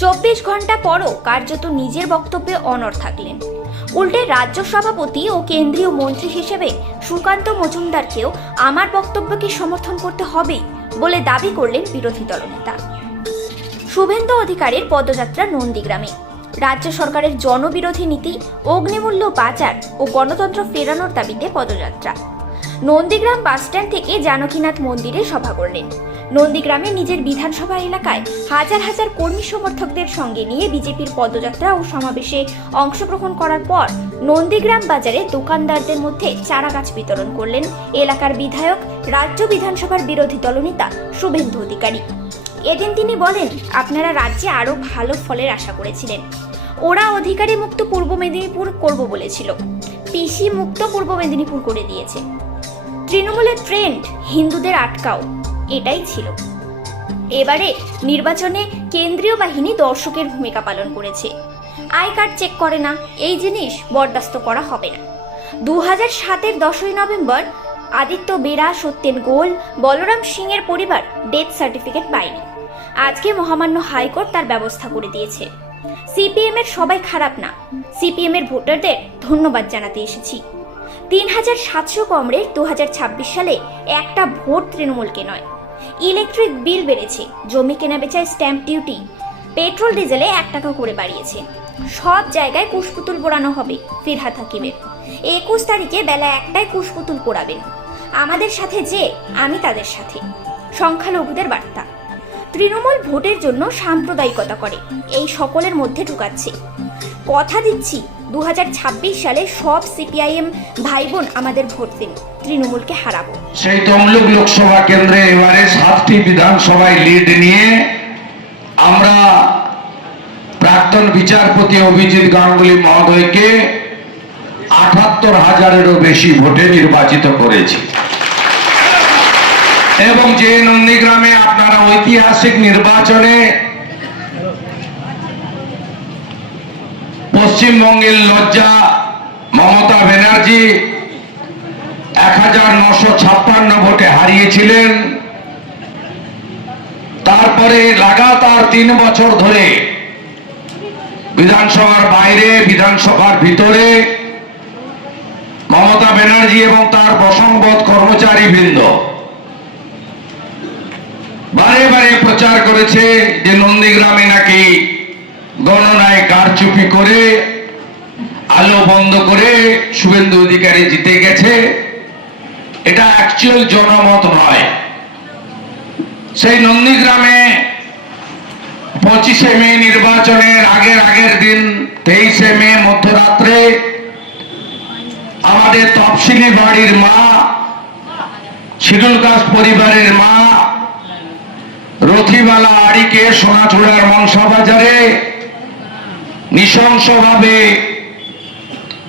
চব্বিশ ঘণ্টা পরও কার্যত নিজের বক্তব্যে অনর থাকলেন। উল্টে রাজ্য সভাপতি ও কেন্দ্রীয় মন্ত্রী হিসেবে সুকান্ত মজুমদারকেও আমার বক্তব্যকে সমর্থন করতে হবেই বলে দাবি করলেন বিরোধী দলনেতা। শুভেন্দু অধিকারীর পদযাত্রা নন্দীগ্রামে। রাজ্য সরকারের জনবিরোধী নীতি, অগ্নিমূল্য বাজার ও গণতন্ত্র ফেরানোর দাবিতে পদযাত্রা। নন্দীগ্রাম বাসস্ট্যান্ড থেকে জানকীনাথ মন্দিরে সভা করলেন। নন্দীগ্রামে নিজের বিধানসভা এলাকায় হাজার হাজার কর্মী সমর্থকদের সঙ্গে নিয়ে বিজেপির পদযাত্রা ও সমাবেশে অংশগ্রহণ করার পর নন্দীগ্রাম বাজারে দোকানদারদের মধ্যে চারাগাছ বিতরণ করলেন এলাকার বিধায়ক, রাজ্য বিধানসভার বিরোধী দলনেতা শুভেন্দু অধিকারী। এদিন তিনি বলেন, আপনারা রাজ্যে আরও ভালো ফলের আশা করেছিলেন। ওরা অধিকারী মুক্ত পূর্ব মেদিনীপুর করব বলেছিল। পিসি মুক্ত পূর্ব মেদিনীপুর করে দিয়েছে। তৃণমূলের ট্রেন্ড হিন্দুদের আটকাও। এটাই ছিল। এবারে নির্বাচনে কেন্দ্রীয় বাহিনী দর্শকের ভূমিকা পালন করেছে। আই কার্ড চেক করে না, এই জিনিস বরদাস্ত করা হবে না। দু হাজার সাতের দশই নভেম্বর, আদিত্য বেরা, সত্যেন গোল, বলরাম সিং এর পরিবার ডেথ সার্টিফিকেট পায়নি। আজকে মহামান্য হাইকোর্ট তার ব্যবস্থা করে দিয়েছে। সিপিএম এর সবাই খারাপ না। সিপিএম এর ভোটারদের ধন্যবাদ জানাতে এসেছি। তিন হাজার সাতশো কমরেড দু সালে একটা ভোট তৃণমূলকে নয়। ইলেকট্রিক বিল বেড়েছে, জমি কেনা বেচায় স্ট্যাম্প ডিউটি, পেট্রোল ডিজেলে এক টাকা করে বাড়িয়েছে। সব জায়গায় কুশপুতুল পোড়ানো হবে, ফিরহাদ হাকিমের। একুশ তারিখে বেলা একটায় কুশপুতুল পোড়াবেন। আমাদের সাথে যে, আমি তাদের সাথে। সংখ্যালঘুদের বার্তা। তৃণমূল ভোটের জন্য সাম্প্রদায়িকতা করে, এই সকলের মধ্যে ঢুকাচ্ছে। কথা দিচ্ছি দু হাজার ছাব্বিশ সালে সব সিপিআইএম ভাই বোন আমাদের ভোট দিন, তৃণমূলকে হারাবো। সেই তমলুক লোকসভা কেন্দ্রে এবারে সাতটি বিধানসভায় লিড নিয়ে আমরা প্রাক্তন বিচারপতি অভিজিৎ গাঙ্গুলি মহোদয়কে আঠাত্তর হাজারেরও বেশি ভোটে নির্বাচিত করেছি। এবং যে নন্দীগ্রামে আপনারা ঐতিহাসিক নির্বাচনে পশ্চিমবঙ্গের লজ্জা, মমতা ব্যানার্জি এক হাজার নশো ছাপ্পান্ন ভোটে হারিয়েছিলেন। তারপরে লাগাতার তিন বছর ধরে বিধানসভার বাইরে, বিধানসভার ভিতরে মমতা ব্যানার্জি এবং তার প্রসংবোধ কর্মচারী বৃন্দ বারে বারে প্রচার করেছে যে নন্দীগ্রামে নাকি গণনায় কারচুপি করে, আলো বন্ধ করে শুভেন্দু অধিকারী জিতে গেছে। এটা অ্যাকচুয়াল জনমত নয়। সেই নন্দীগ্রামে পঁচিশে মে নির্বাচনের আগের আগের দিন, তেইশে মে মধ্যরাত্রে আমাদের তফসিলি বাড়ির মা শিডুল পরিবারের মা, রথিবালা আড়িকে সোনাচূড়ার মনসা বাজারে নৃশংসভাবে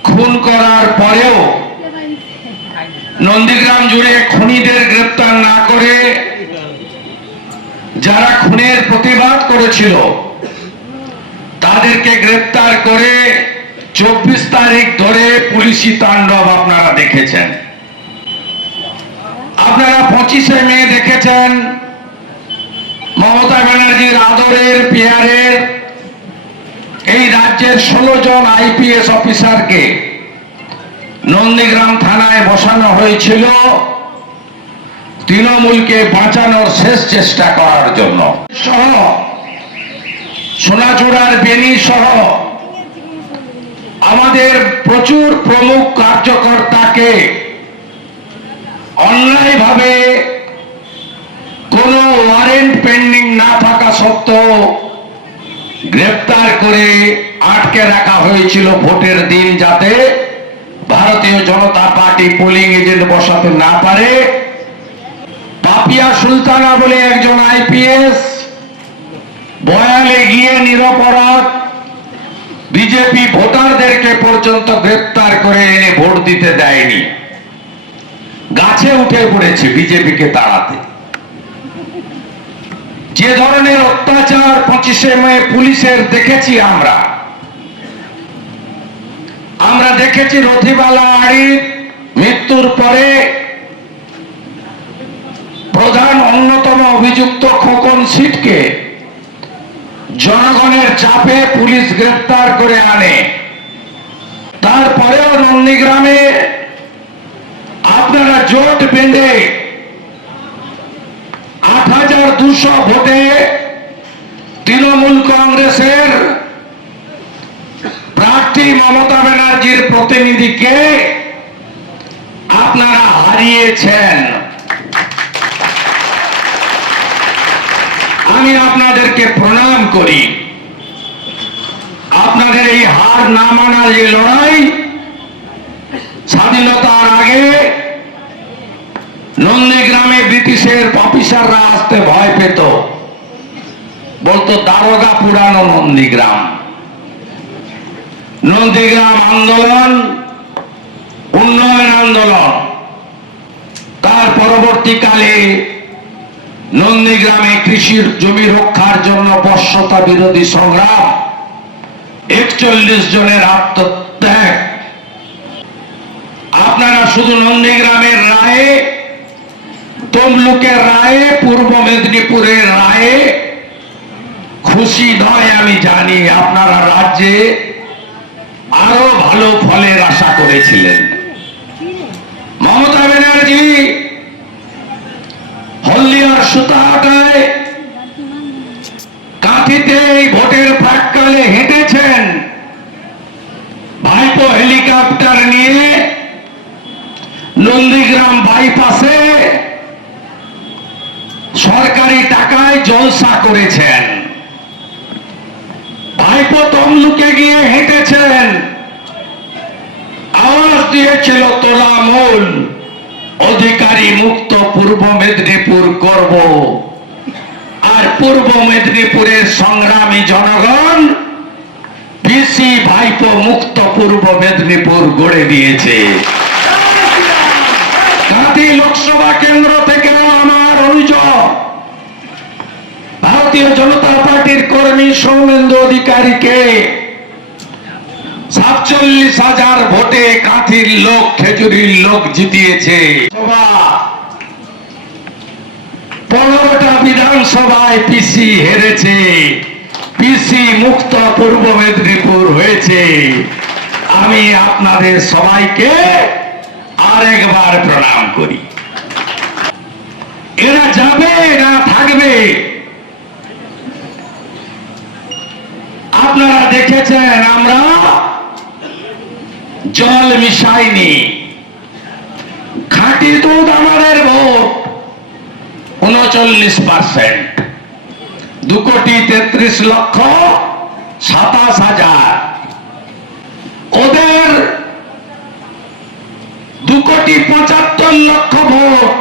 খুন করার পরেও নন্দীগ্রাম জুড়ে খুনিদের গ্রেপ্তার না করে যারা খুনের প্রতিবাদ করেছিল, তাদেরকে গ্রেপ্তার করে চব্বিশ তারিখ ধরে পুলিশি তাণ্ডব আপনারা দেখেছেন। আপনারা পঁচিশে মে দেখেছেন মমতা ব্যানার্জির আদরের পেয়ারের এই রাজ্যের ষোলো জন আইপিএস অফিসারকে নন্দীগ্রাম থানায় বসানো হয়েছিল তৃণমূলকে বাঁচানোর শেষ চেষ্টা করার জন্য। সহ সোনাচূড়ার বেনি সহ আমাদের প্রচুর প্রমুখ কার্যকর্তাকে অন্যায়ভাবে কোনো ওয়ারেন্ট পেন্ডিং না থাকা সত্ত্বেও গ্রেপ্তার করে আটকে রাখা হয়েছিল ভোটের দিন যাতে ভারতীয় জনতা পার্টি পোলিং এজেন্ট বসাতে না পারে। পাপিয়া সুলতানা বলে একজন আইপিএস, বয়ালে গিয়ে নিরপরাধ। বিজেপি ভোটারদেরকে পর্যন্ত গ্রেপ্তার করে এনে ভোট দিতে দেয়নি। গাছে উঠে পড়েছে বিজেপিকে তাড়াতে। যে ধরনের অত্যাচার পঁচিশে মে পুলিশের দেখেছি আমরা। আমরা দেখেছি রথিবালা আড়ির মৃত্যুর পরে প্রধান অন্যতম অভিযুক্ত খোকন সিটকে জনগণের চাপে পুলিশ গ্রেফতার করে আনে। তারপরেও নন্দীগ্রামে আপনারা জোট বেঁধে আট হাজার দুশো ভোটে তৃণমূল কংগ্রেসের প্রার্থী মমতা ব্যানার্জির প্রতিনিধিকে আপনারা হারিয়েছেন। আমি আপনাদেরকে প্রণাম করি। আপনাদের এই হার না মানার যে লড়াই, স্বাধীনতার আগে নন্দীগ্রামে ব্রিটিশের অফিসাররা আসতে ভয় পেত। বলতো, দারোগা পুরানো নন্দীগ্রাম নন্দীগ্রাম আন্দোলন, উন্নয়ন আন্দোলন। তার পরবর্তীকালে নন্দীগ্রামে কৃষির জমি রক্ষার জন্য বর্ষতা বিরোধী সংগ্রাম, একচল্লিশ জনের আত্মত্যাগ। আপনারা শুধু নন্দীগ্রামের রায়ে তমলুকের রায়ে, পূর্ব মেদিনীপুরের রায়ে। খুশি নয় আমি জানি আপনারা রাজ্যে আরও ভালো ফলের আশা করেছিলেন। মমতা ব্যানার্জি হলদিয়ার সুতাহাটায় কাঁথিতে এই ভোটের প্রাককালে হেঁটেছেন। ভাইপো হেলিকপ্টার নিয়ে নন্দীগ্রাম বাইপাসে সরকারি টাকায় জলসা করেছেন। ভাইপো তমলুকে গিয়ে হেঁটেছেন। আওয়াজ দিয়েছিল তোলামূল। অধিকারী মুক্ত পূর্ব মেদিনীপুর করব। আর পূর্ব মেদিনীপুরের সংগ্রামী জনগণ পিসি ভাইপো মুক্ত পূর্ব মেদিনীপুর গড়ে দিয়েছে। কাঁথি লোকসভা কেন্দ্র থেকে আমার অভিযোগ ভারতীয় জনতা পার্টির কর্মী সৌমেন্দ্র অধিকারীকে সাতচল্লিশ হাজার ভোটে কাঁথির লোক, খেজুরির লোক জিতিয়েছে। পনেরোটা বিধানসভায় পিসি হেরেছে। পিসি মুক্ত পূর্ব মেদিনীপুর হয়েছে। আমি আপনাদের সবাইকে আরেকবার প্রণাম করি। এরা যাবে, এরা থাকবে। আপনারা দেখেছেন, আমরা জল মিশাইনি। খাঁটি দুধ আমাদের ভোট, উনচল্লিশ পার্সেন্ট দু কোটি তেত্রিশ লক্ষ সাতাশ হাজার। ওদের দু কোটি পঁচাত্তর লক্ষ ভোট,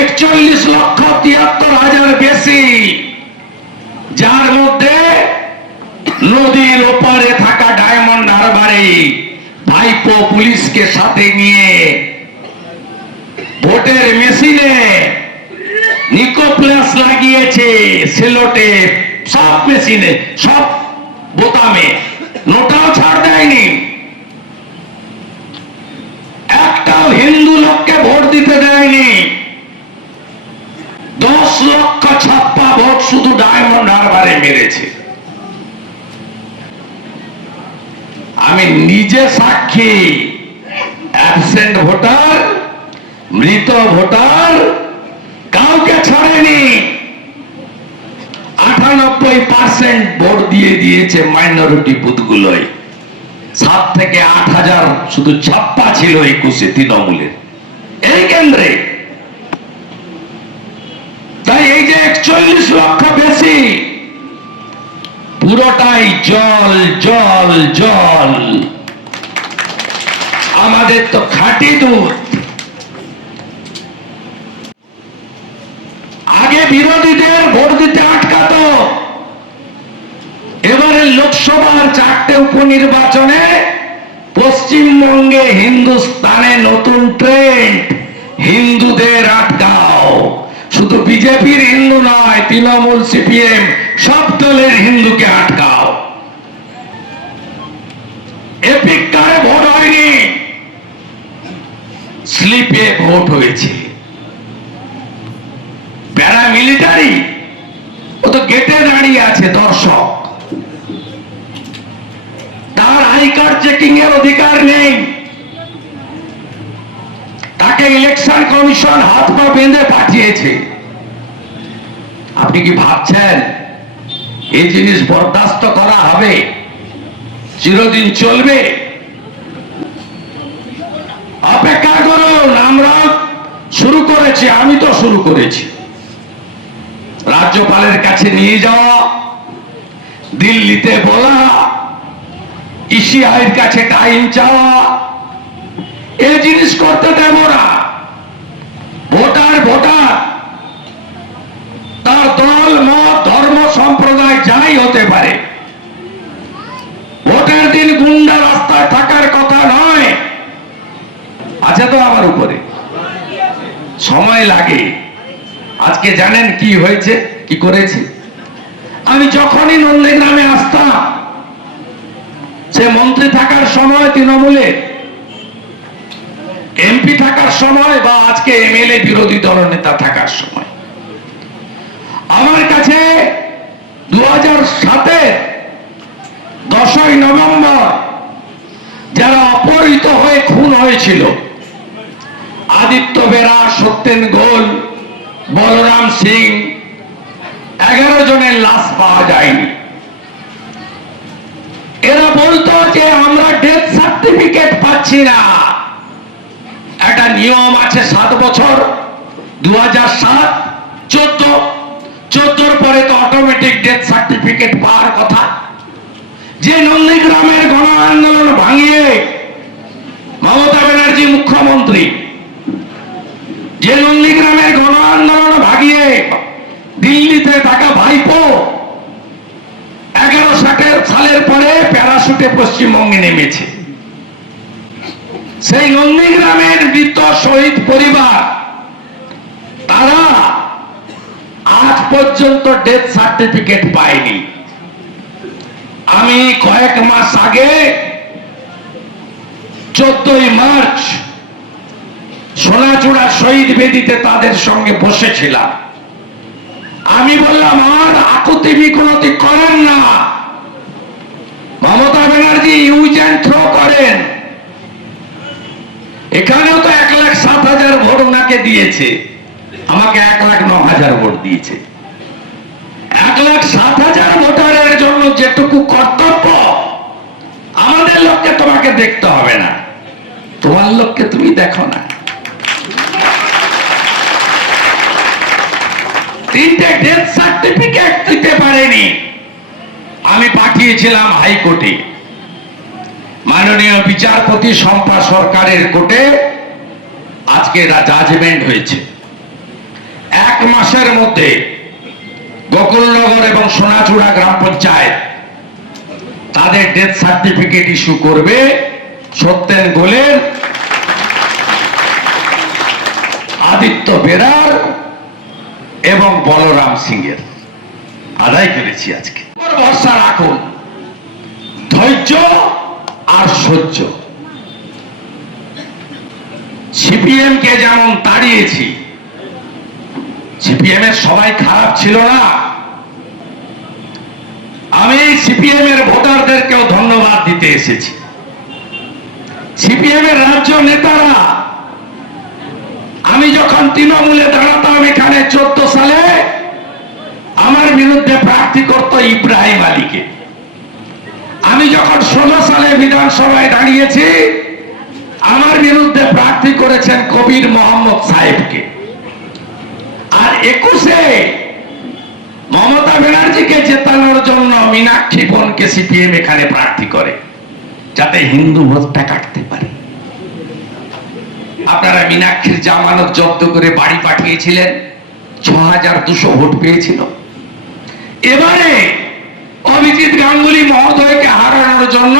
একচল্লিশ লক্ষ তিয়াত্তর হাজার বেশি। যার মধ্যে নদীর ওপারে থাকা ডায়মন্ড হারবারে ভাইপো পুলিশকে সাথে নিয়ে ভোটের মেশিনে নিকোপ্লাস লাগিয়েছে সেলোটে, সব মেশিনে, সব বোতামে। নোটাও ছাড় দেয়নি। একটাও হিন্দু লোককে ভোট দিতে দেয়নি। দশ লক্ষ ভোট শুধু ডায়মন্ড হারবারে মেরেছে। আমি নিজে সাক্ষী অ্যাবসেন্ট ভোটার, মৃত ভোটার, কাউকে ছাড়েনি। আটানব্বই পার্সেন্ট ভোট দিয়ে দিয়েছে মাইনরিটি বুথগুলোয় সাত থেকে আট হাজার শুধু ছাপ্পা ছিল একুশে তৃণমূলের। এই কেন্দ্রে তাই এই যে একচল্লিশ লক্ষ বেশি। পুরোটাই জল জল জল। আমাদের তো খাঁটি দুধ। আগে বিরোধীদের ভোট দিতে আটকাতো। এবারে লোকসভার চারটে উপনির্বাচনে পশ্চিমবঙ্গে হিন্দুস্তানে নতুন ট্রেন্ড, হিন্দুদের আটকাও। শুধু বিজেপির হিন্দু নয়, তৃণমূল, সিপিএম, সব দলের হিন্দুকে আটকাও। এপিক কারে ভোট হয়নি। স্লিপে ভোট হয়েছে। প্যারামিলিটারি, ও তো গেটে দাঁড়িয়ে আছে দর্শক। তার আই কার্ড চেকিং এর অধিকার নেই। তাকে ইলেকশন কমিশন হাত পা বেঁধে পাঠিয়েছে। আপনি কি ভাবছেন এই জিনিস বরদাস্ত করা হবে? চিরদিন চলবে? অপেক্ষা করুন, আমরা শুরু করেছি, আমি তো শুরু করেছি। রাজ্যপালের কাছে নিয়ে যাওয়া, দিল্লিতে বলা, ইসিআইয়ের কাছে টাইম চাওয়া এই জিনিস করতে দেব না। ভোটার ভোটার, তার দল, মত, ধর্ম, সম্প্রদায় যাই হতে পারে। ভোটের দিন গুন্ডা রাস্তায় থাকার কথা নয়। আছে তো আমার উপরে। সময় লাগে। আজকে জানেন কি হয়েছে, কি করেছে? আমি যখনই নন্দী নন্দীগ্রামে আসতাম, সে মন্ত্রী থাকার সময় তৃণমূলে এমপি থাকার সময় বা আজকে এমএলএ বিরোধী দলনেতা থাকার সময়? আমার কাছে দু হাজার সাতে দশই নভেম্বর যারা অপহৃত হয়ে খুন হয়েছিল, আদিত্য বেরা, সত্যেন গোল, বলরাম সিং, এগারো জনের লাশ পাওয়া যায়নি। এরা বলতো যে আমরা ডেথ সার্টিফিকেট পাচ্ছি না। একটা নিয়ম আছে সাত বছর দু হাজার সাত, চোদ্দ। চোদ্দোর পরে তো অটোমেটিক ডেথ সার্টিফিকেট পাওয়ার কথা। যে নন্দীগ্রামের গণ আন্দোলন ভাঙিয়ে মমতা ব্যানার্জি মুখ্যমন্ত্রী, যে নন্দীগ্রামের গণ আন্দোলন ভাগিয়ে দিল্লিতে থাকা ভাইপো এগারো ষাটের সালের পরে প্যারাশুটে পশ্চিমবঙ্গে নেমেছে। সেই নন্দীগ্রামের মৃত শহীদ পরিবার, তারা আজ পর্যন্ত ডেথ সার্টিফিকেট পায়নি। আমি কয়েক মাস আগে চোদ্দই মার্চ সোনাচূড়া শহীদ বেদিতে তাদের সঙ্গে বসেছিলাম। আমি বললাম, আর আকুতি বিকুলতি করেন না। Mamata Banerjee use and throw করেন। এখানেও তো এক লাখ সাত হাজার ভোট ওনাকে দিয়েছে। আমাকে এক লাখ ন হাজার ভোট দিয়েছে। এক লাখ সাত হাজার ভোটারের জন্য যেটুকু কর্তব্য, আমাদের লোককে তোমাকে দেখতে হবে না। তোমার লোককে তুমি দেখো না। তিনটে ডেথ সার্টিফিকেট দিতে পারেনি। আমি পাঠিয়েছিলাম হাইকোর্টে। মাননীয় বিচারপতি শম্পা সরকারের কোর্টে আজকে জাজমেন্ট হয়েছে। এক মাসের মধ্যে গোকুলনগর এবং সোনাচূড়া গ্রাম পঞ্চায়েত তাদের ডেথ সার্টিফিকেট ইস্যু করবে সত্যেন গোলের আদিত্য বেরার এবং বলরাম সিং এর আদায় করেছি আজকে। ভরসা রাখুন। ধৈর্য আর সহ্য। সিপিএম কে যেমন তাড়িয়েছি সিপিএম এর সবাই খারাপ ছিল না। আমি সিপিএম এর ভোটারদেরকেও ধন্যবাদ দিতে এসেছি। সিপিএম এর রাজ্য নেতারা, আমি যখন তৃণমূলে দাঁড়াতাম এখানে চোদ্দ সালে, আমার বিরুদ্ধে প্রার্থী করত ইব্রাহিম আলীকে। আমি যখন ষোলো সালে বিধানসভায় দাঁড়িয়েছি, আমার বিরুদ্ধে প্রার্থী করেছেন কবির মোহাম্মদ সাহেবকে। আর একুশে মমতা ব্যানার্জিকে জেতানোর জন্য মীনাক্ষী বোনকে সিপিএম এখানে প্রার্থী করে, যাতে হিন্দু ভোটটা কাটতে পারে। আপনারা মীনাক্ষীর জামানত জব্দ করে বাড়ি পাঠিয়েছিলেন, ছ হাজার দুশো ভোট পেয়েছিল। এবারে অভিজিৎ গাঙ্গুলি মহোদয়কে হারানোর জন্য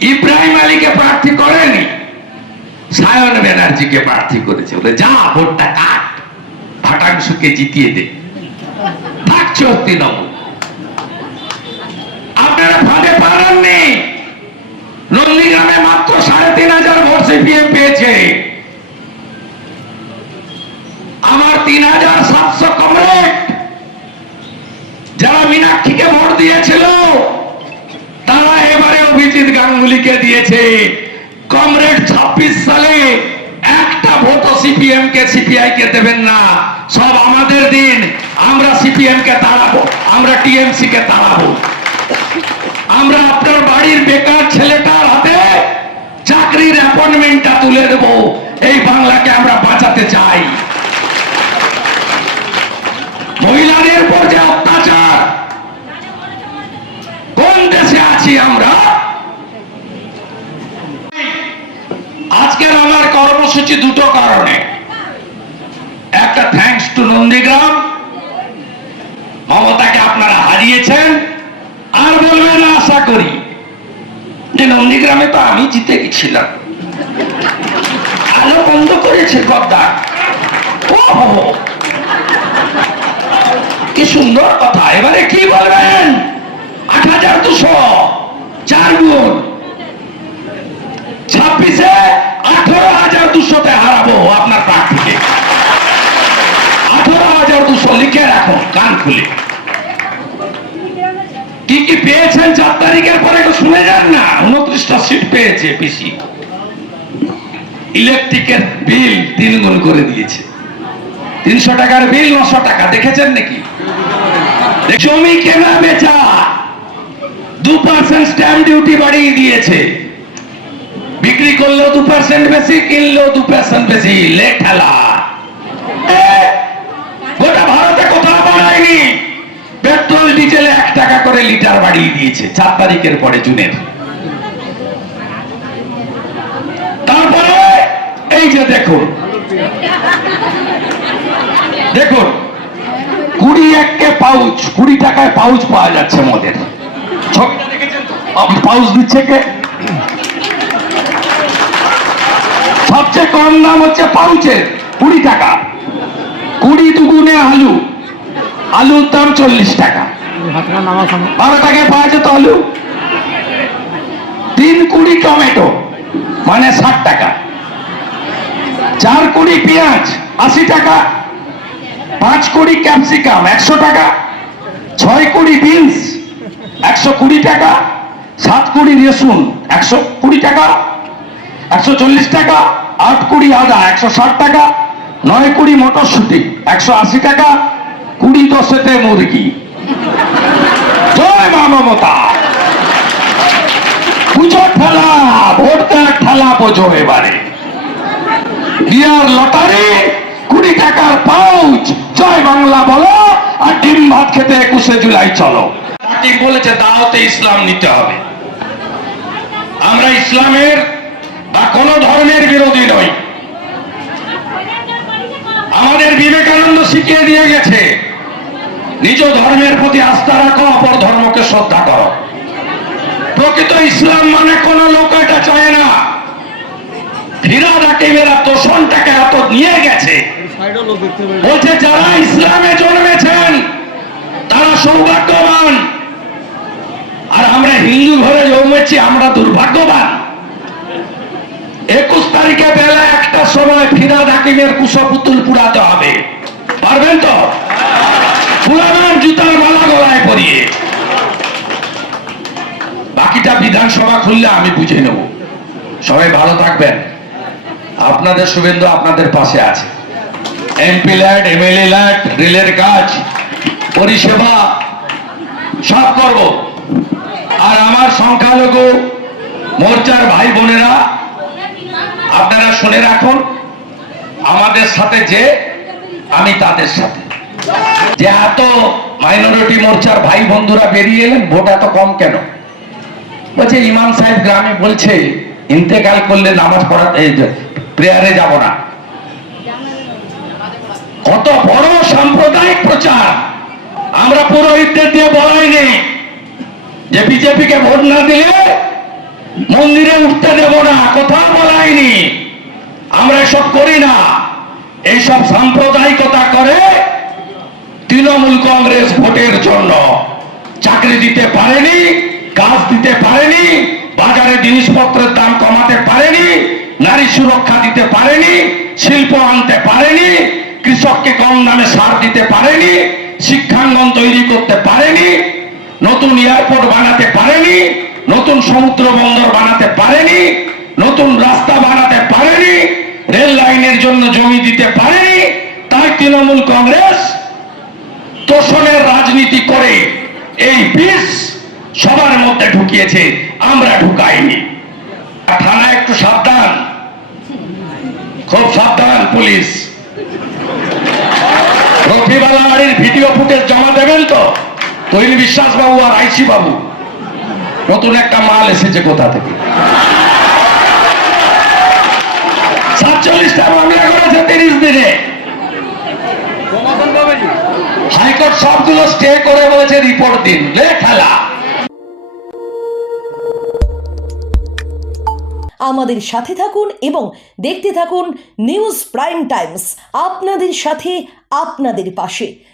ইব্রাহিম আলীকে প্রার্থী করেনি। সায়ন ব্যানার্জিকে প্রার্থী করেছে বলে, যা, ভোটটা কাট। ভাটাংশকে জিতিয়ে দে। থাকছে আপনারা ফাঁদে পারেননি নন্দীগ্রামে মাত্র সাড়ে তিন হাজার ভোট সিপিএম পেয়েছে। আমার তিন হাজার সাতশো কমরেড সাক্ষীকে ভোট দিয়েছিল, তারা এবারে অভিজিৎ গাঙ্গুলিকে দিয়েছে। কমরেড ছাব্বিশ সালে একটা ভোট সিপিএম কে সিপিআই কে দেবেন না। সব আমাদের দিন। আমরা সিপিএম কে তাড়াবো। আমরা টিএমসি কে তাড়াবো। আমরা আপনার বাড়ির বেকার ছেলেটার হাতে চাকরির অ্যাপয়েন্টমেন্টটা তুলে দেব। এই বাংলাকে আমরা বাঁচাতে চাই। মহিলাদের পর যে অত্যাচার কোন দেশে আছি আমরা। আজকের আমার কর্মসূচি দুটো কারণে। একটা থ্যাঙ্কস টু নন্দীগ্রাম, মমতাকে আপনারা হারিয়েছেন, আর বলবেন আশা করি যে নন্দীগ্রামে তো আমি জিতে গেছিলাম। আলো বন্ধ করেছে গদ্দার ও হো হো। কি সুন্দর কথা। এবারে কি বলবেন? আট হাজার দুশো। চার গুণ। ছাব্বিশে আঠারো হাজার দুশোতে হারাবো আপনার প্রার্থীকে আঠারো হাজার দুশো লিখে রাখুন, কান খুলে। কি কি পেয়েছেন চার তারিখের পরে একটু শুনে যান না? উনত্রিশটা সিট পেয়েছে পিসি। ইলেকট্রিকের বিল তিন গুণ করে দিয়েছে। তিনশো টাকার বিল নশো টাকা, দেখেছেন নাকি? জমি কেনা বেচা। দু পার্সেন্ট স্ট্যাম্প ডিউটি বাড়িয়ে দিয়েছে। বিক্রি করলেও দু পার্সেন্ট বেশি কিনলেও দু পার্সেন্ট বেশি। লে ঠেলা। এ, গোটা ভারতে কোথাও বাড়ায়নি। পেট্রোল ডিজেলে এক টাকা করে লিটার বাড়িয়ে দিয়েছে চার তারিখের পরে জুনের। তারপরে এই যে দেখুন। দেখুন কুড়ি এককে পাউচ কুড়ি টাকায় পাউচ পাওয়া যাচ্ছে মদের। ছবিটা দেখেছেন দিচ্ছে কে? সবচেয়ে কম দাম হচ্ছে পাউচের, কুড়ি টাকা। কুড়ি দুগুণে আলু। আলুর দাম চল্লিশ টাকা। বারো টাকায় পাওয়া যেত আলু। তিন কুড়ি টমেটো মানে ষাট টাকা। চার কুড়ি পেঁয়াজ, আশি টাকা। পাঁচ কুড়ি ক্যাপসিকাম, একশো টাকা। ছয় কুড়ি বিনস। একশো কুড়ি টাকা, সাত কুড়ি রসুন একশো কুড়ি টাকা, একশো চল্লিশ টাকা, আট কুড়ি আদা, একশো ষাট টাকা, নয় কুড়ি মটরশুটি, একশো আশি টাকা, কুড়ি দশেতে মুরগি। জয় মা মমতা। পুজো ঠেলা ভোট দেওয়ার ঠেলা বোঝো এবারে। বিয়ার লটারি, কুড়ি টাকার পাউচ। জয় বাংলা বলো, আর ডিম ভাত খেতে একুশে জুলাই চলো। পার্টি বলেছে, দাওয়াতে ইসলাম নিতে হবে। আমরা ইসলামের বা কোন ধর্মের বিরোধী নই। আমাদের বিবেকানন্দ শিখিয়ে দিয়ে গেছে, নিজ ধর্মের প্রতি আস্থা রাখো, অপর ধর্মকে শ্রদ্ধা করো। প্রকৃত ইসলাম মানে কোন লোক এটা চায় না। ফিরা রাকিবেরা তোষণটাকে এত নিয়ে গেছে। বলছে, যারা ইসলামে জন্মেছেন, তারা সৌভাগ্যবান। আর আমরা হিন্দু ঘরে জন্মেছি, আমরা দুর্ভাগ্যবান। একুশ তারিখে বেলা একটা সময় ফিরাদ হাকিমের কুশপুতুল পুরাতে হবে। পারবেন তো? পুরানোর জুতার মালা গলায় পরিয়ে। বাকিটা বিধানসভা খুললে আমি বুঝে নেব। সবাই ভালো থাকবেন। আপনাদের শুভেন্দু আপনাদের পাশে আছে। এমপি ল্যাট, এমএলএ ল্যাট, রেলের কাজ, পরিষেবা, সব করব। সংখ্যালঘু মোর্চার ভাই বোনেরা, আপনারা শুনে রাখুন, আমাদের সাথে যে, আমি তাদের সাথে। যে এত মাইনরিটি মোর্চার ভাই বন্ধুরা বেরিয়ে এলেন, ভোট এত কম কেন? বলছে, ইমাম সাহেব গ্রামে বলছে, ইন্তেকাল করলে নামাজ পড়াতে প্রেয়ারে যাব না। কত বড় সাম্প্রদায়িক প্রচার। আমরা পুরোহিতদের দিয়ে বলাইনি যে বিজেপিকে ভোট না দিলে মন্দিরে উঠতে দেব না, কোথাও বলাইনি আমরা এসব করি না। এইসব সাম্প্রদায়িকতা করে তৃণমূল কংগ্রেস ভোটের জন্য চাকরি দিতে পারেনি, কাজ দিতে পারেনি, বাজারে জিনিসপত্রের দাম কমাতে পারেনি, নারী সুরক্ষা দিতে পারেনি, শিল্প আনতে পারেনি, কৃষককে কম দামে সার দিতে পারেনি, শিক্ষাঙ্গন তৈরি করতে পারেনি নতুন এয়ারপোর্ট বানাতে পারেনি, নতুন সমুদ্র বন্দর বানাতে পারেনি, নতুন রাস্তা বানাতে পারেনি, রেল লাইনের জন্য জমি দিতে পারেনি, তাই তৃণমূল কংগ্রেস তোষণের রাজনীতি করে এই বিষ সবার মধ্যে ঢুকিয়েছে, আমরা ঢুকাইনি। থানা একটু সাবধান, খুব সাবধান পুলিশ। রফিবালা বাড়ির ভিডিও ফুটেজ জমা দেবেন তো? তৈরি বিশ্বাস বাবু আর আইসি বাবু। নতুন একটা মাল এসেছে কোথা থেকে? সাতচল্লিশটা মামলা করেছে তিরিশ দিনে। হাইকোর্ট সবগুলো স্টে করে বলেছে রিপোর্ট দিন। লে খেলা। আমাদের সাথে থাকুন এবং দেখতে থাকুন নিউজ প্রাইম টাইমস। আপনাদের সাথে, আপনাদের পাশে।